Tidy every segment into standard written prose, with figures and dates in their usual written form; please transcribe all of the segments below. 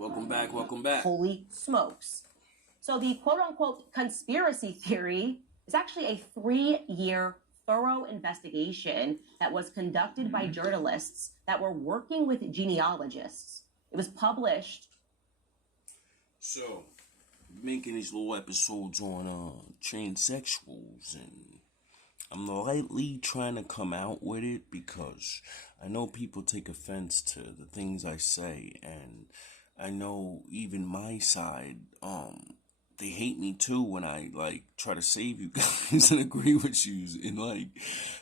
Welcome back, welcome back. Holy smokes. So the quote-unquote conspiracy theory is actually a 3-year thorough investigation that was conducted by journalists that were working with genealogists. It was published. So, making these little episodes on transsexuals, and I'm lightly trying to come out with it because I know people take offense to the things I say, and I know even my side, they hate me too when I try to save you guys and agree with you and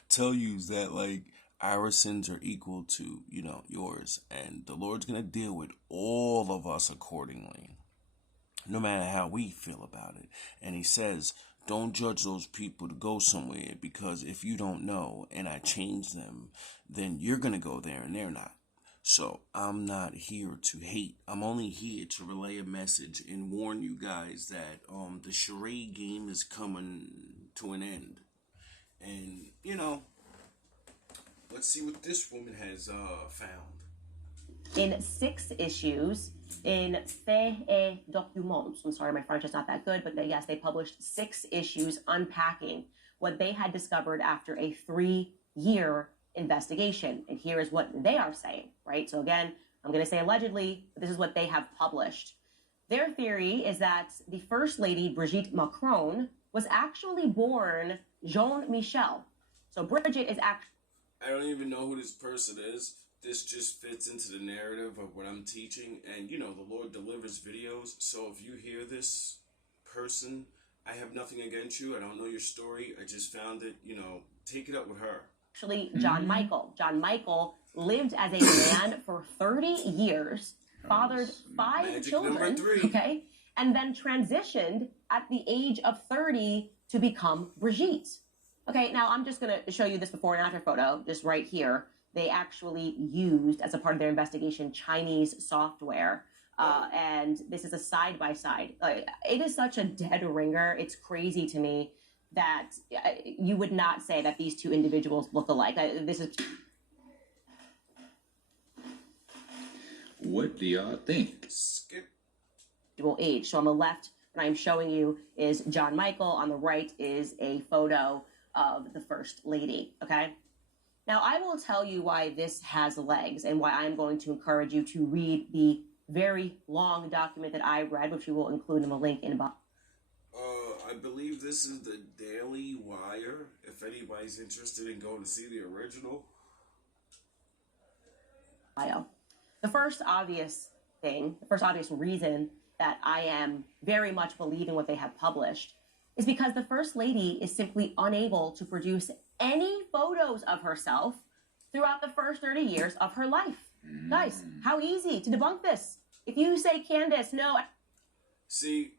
tell you that our sins are equal to, yours, and the Lord's gonna deal with all of us accordingly, no matter how we feel about it. And he says, don't judge those people to go somewhere, because if you don't know and I change them, then you're gonna go there and they're not. So I'm not here to hate. I'm only here to relay a message and warn you guys that the charade game is coming to an end. And, let's see what this woman has found. In 6 issues, in Fait et Documents. I'm sorry, my French is not that good, but yes, they published 6 issues unpacking what they had discovered after a 3-year investigation. And here is what they are saying, right? So again, I'm going to say allegedly, but this is what they have published. Their theory is that the First Lady, Brigitte Macron, was actually born Jean-Michel. So Brigitte is actually... I don't even know who this person is. This just fits into the narrative of what I'm teaching. And, the Lord delivers videos. So if you hear this person, I have nothing against you. I don't know your story. I just found it, take it up with her. Actually, John Michael. John Michael lived as a man for 30 years, fathered 5 children, okay, and then transitioned at the age of 30 to become Brigitte. Okay, now I'm just going to show you this before and after photo, just right here. They actually used, as a part of their investigation, Chinese software. And this is a side-by-side. It is such a dead ringer. It's crazy to me that you would not say that these 2 individuals look alike. This is... What do y'all think? Skip. Age. So on the left, what I'm showing you is John Michael. On the right is a photo of the First Lady, okay? Now, I will tell you why this has legs and why I'm going to encourage you to read the very long document that I read, which we will include in the link in the I believe this is the Daily Wire, if anybody's interested in going to see the original. The first obvious reason that I am very much believing what they have published is because the First Lady is simply unable to produce any photos of herself throughout the first 30 years of her life. Guys, how easy to debunk this? If you say, Candace, no. See,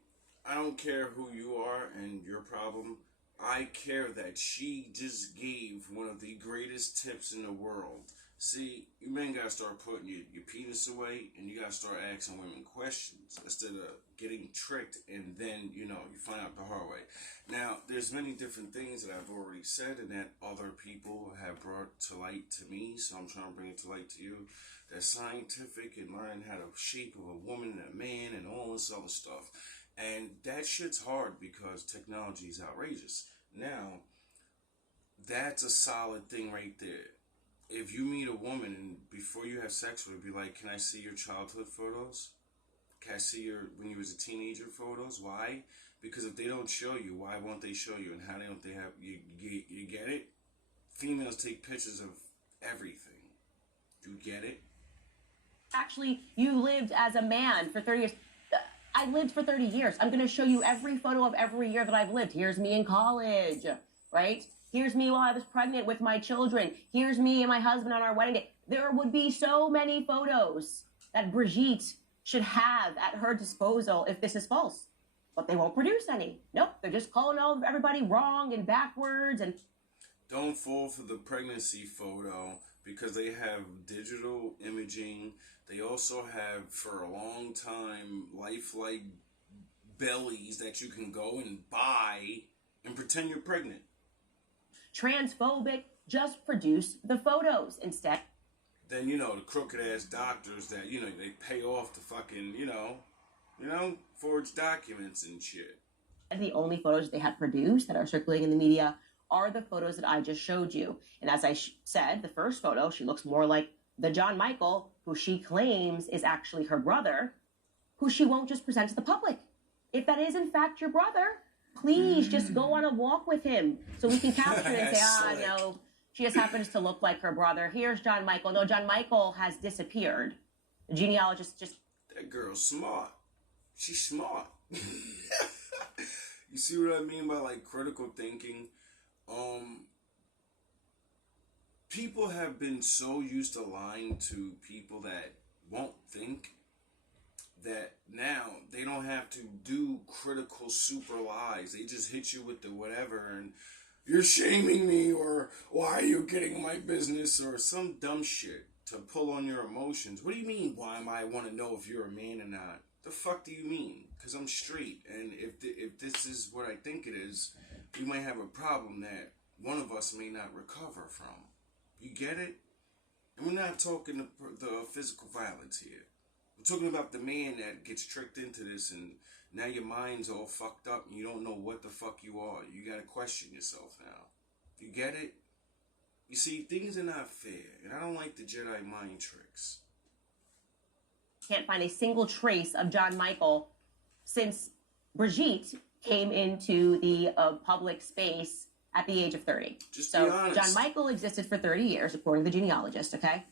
I don't care who you are and your problem. I care that she just gave one of the greatest tips in the world. See, you men gotta start putting your penis away, and you gotta start asking women questions instead of getting tricked and then, you find out the hard way. Now, there's many different things that I've already said and that other people have brought to light to me, so I'm trying to bring it to light to you. That's scientific and learn how to shape of a woman and a man and all this other stuff. And that shit's hard because technology is outrageous. Now, that's a solid thing right there. If you meet a woman and before you have sex with her, be like, can I see your childhood photos? Can I see your when you was a teenager photos? Why? Because if they don't show you, why won't they show you? And how don't they have you get it? Females take pictures of everything. You get it? Actually, you lived as a man for 30 years. I lived for 30 years. I'm going to show you every photo of every year that I've lived. Here's me in college, right? Here's me while I was pregnant with my children. Here's me and my husband on our wedding day. There would be so many photos that Brigitte should have at her disposal if this is false. But they won't produce any. Nope, they're just calling everybody wrong and backwards. And don't fall for the pregnancy photo because they have digital imaging. They also have, for a long time, lifelike bellies that you can go and buy and pretend you're pregnant. Transphobic, just produce the photos instead. then, you know, the crooked-ass doctors that, you know, they pay off the fucking, you know, forged documents and shit. The only photos they have produced that are circulating in the media are the photos that I just showed you. And as I said, the first photo, she looks more like the John Michael, who she claims is actually her brother, who she won't just present to the public. If that is, in fact, your brother, please just go on a walk with him so we can capture it and say, no, she just happens to look like her brother. Here's John Michael. No, John Michael has disappeared. The genealogist just... That girl's smart. She's smart. You see what I mean by, like, critical thinking? People have been so used to lying to people that won't think that now they don't have to do critical super lies. They just hit you with the whatever and you're shaming me, or why are you getting my business, or some dumb shit to pull on your emotions. What do you mean, why am I want to know if you're a man or not? The fuck do you mean? Because I'm straight, and if this is what I think it is, we might have a problem that one of us may not recover from. You get it? And we're not talking the physical violence here. We're talking about the man that gets tricked into this, and now your mind's all fucked up, and you don't know what the fuck you are. You gotta question yourself now. You get it? You see, things are not fair, and I don't like the Jedi mind tricks. Can't find a single trace of John Michael since Brigitte came into the public space at the age of 30. Just so be honest. John Michael existed for 30 years, according to the genealogist, okay?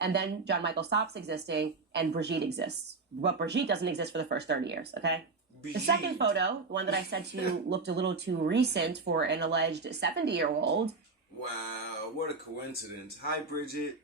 And then John Michael stops existing, and Brigitte exists. But Brigitte doesn't exist for the first 30 years, okay? Brigitte. The second photo, the one that I said to you looked a little too recent for an alleged 70-year-old. Wow, what a coincidence. Hi, Bridget.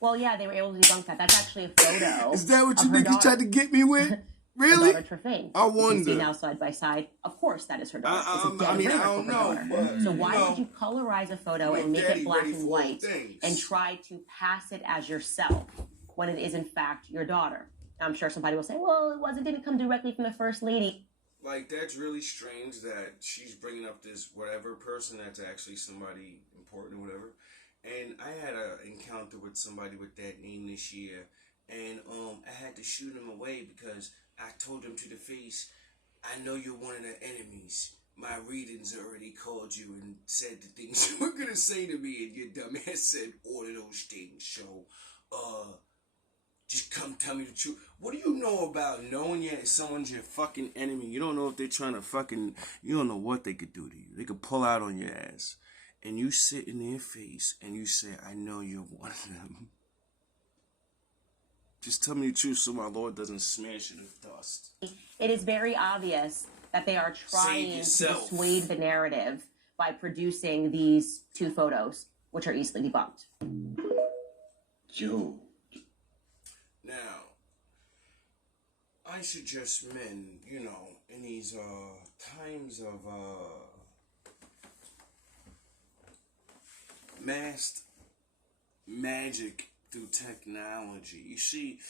Well, yeah, they were able to debunk that. That's actually a photo. Is that what you niggas tried to get me with? Really? Her daughter, Trefane. I You wonder. see now side by side. Of course, that is her daughter. It's a dead I ringer don't for her know. daughter. But, so why would you colorize a photo and make it black and white things. and try to pass it as yourself when it is in fact your daughter? I'm sure somebody will say, "Well, didn't come directly from the first lady." Like, that's really strange that she's bringing up this whatever person that's actually somebody important or whatever. And I had an encounter with somebody with that name this year, and I had to shoot him away because I told him to the face, I know you're one of the enemies. My readings already called you and said the things you were going to say to me, and your dumb ass said all of those things. So, just come tell me the truth. What do you know about knowing someone's your fucking enemy? You don't know if they're trying to fucking, you don't know what they could do to you. They could pull out on your ass. And you sit in their face and you say, I know you're one of them. Just tell me the truth so my Lord doesn't smash it with dust. It is very obvious that they are trying to dissuade the narrative by producing these two photos, which are easily debunked. Joe. Now, I suggest men, you know, in these times of masked magic through technology. You see,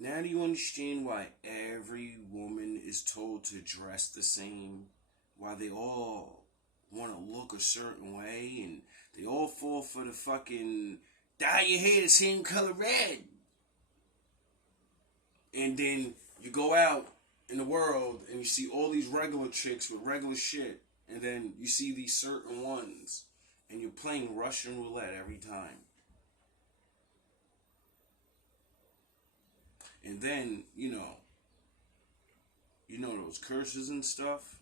now do you understand why every woman is told to dress the same? Why they all want to look a certain way, and they all fall for the fucking dye your hair the same color red. And then you go out in the world and you see all these regular chicks with regular shit, and then you see these certain ones, and you're playing Russian roulette every time. And then, you know those curses and stuff.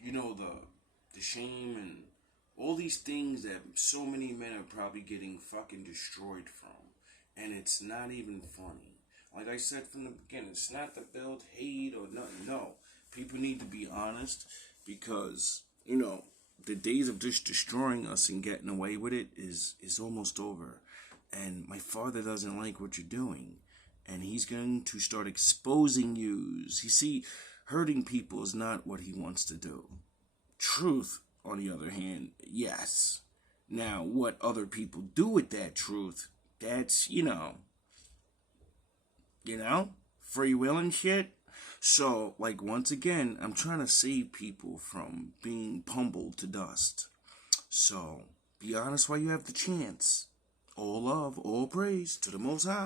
You know the shame and all these things that so many men are probably getting fucking destroyed from. And it's not even funny. Like I said from the beginning, it's not to build hate or nothing. No. People need to be honest, because, the days of just destroying us and getting away with it is almost over. And my father doesn't like what you're doing. And he's going to start exposing you. You see, hurting people is not what he wants to do. Truth, on the other hand, yes. Now, what other people do with that truth, that's, free will and shit. So, like, once again, I'm trying to save people from being pummeled to dust. So, Be honest while you have the chance. All love, all praise to the Most High.